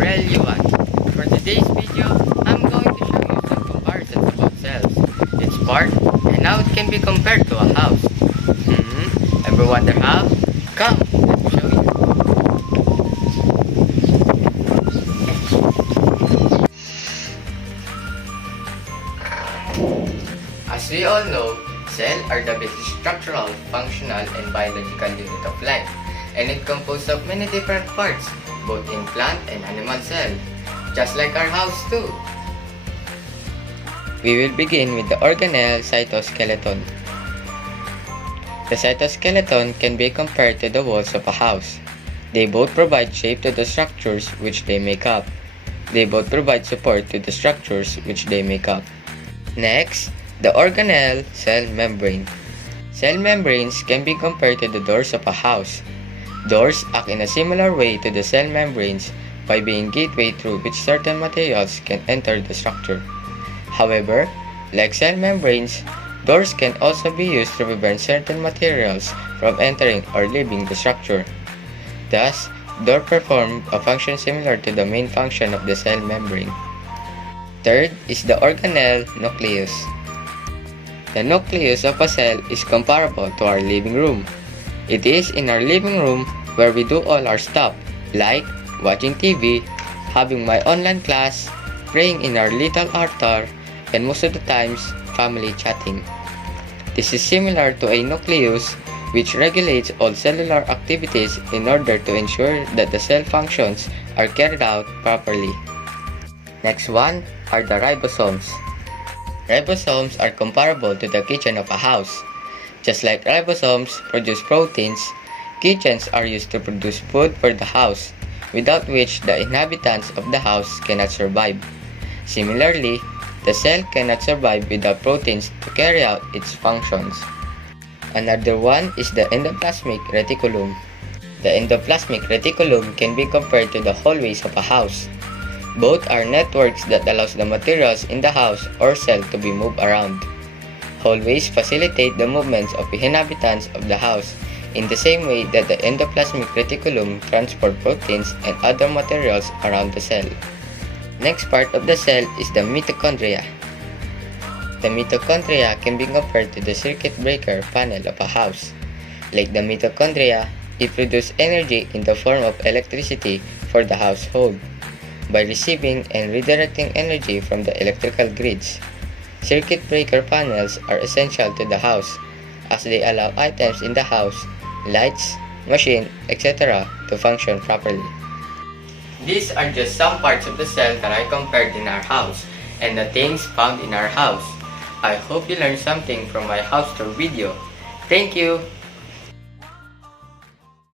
April Yuan. For today's video, I'm going to show you some comparisons about cells, its part, and how it can be compared to a house. Ever wonder how? Come, let me show you. As we all know, cells are the basic structural, functional, and biological unit of life, and it composed of many different parts, both in plant and animal cells, just like our house too. We will begin with the organelle cytoskeleton. The cytoskeleton can be compared to the walls of a house. They both provide shape to the structures which they make up. They both provide support to the structures which they make up. Next, the organelle cell membrane. Cell membranes can be compared to the doors of a house. Doors act in a similar way to the cell membranes by being gateway through which certain materials can enter the structure. However, like cell membranes, doors can also be used to prevent certain materials from entering or leaving the structure. Thus, doors perform a function similar to the main function of the cell membrane. Third is the organelle nucleus. The nucleus of a cell is comparable to our living room. It is in our living room where we do all our stuff, like watching TV, having my online class, praying in our little altar, and most of the times, family chatting. This is similar to a nucleus which regulates all cellular activities in order to ensure that the cell functions are carried out properly. Next one are the ribosomes. Ribosomes are comparable to the kitchen of a house. Just like ribosomes produce proteins, kitchens are used to produce food for the house, without which the inhabitants of the house cannot survive. Similarly, the cell cannot survive without proteins to carry out its functions. Another one is the endoplasmic reticulum. The endoplasmic reticulum can be compared to the hallways of a house. Both are networks that allows the materials in the house or cell to be moved around. Hallways facilitate the movements of the inhabitants of the house in the same way that the endoplasmic reticulum transport proteins and other materials around the cell. Next part of the cell is the mitochondria. The mitochondria can be compared to the circuit breaker panel of a house. Like the mitochondria, it produces energy in the form of electricity for the household by receiving and redirecting energy from the electrical grids. Circuit breaker panels are essential to the house as they allow items in the house, lights, machine, etc. to function properly. These are just some parts of the cell that I compared in our house and the things found in our house. I house. I hope you learned something from my house tour video. Thank you!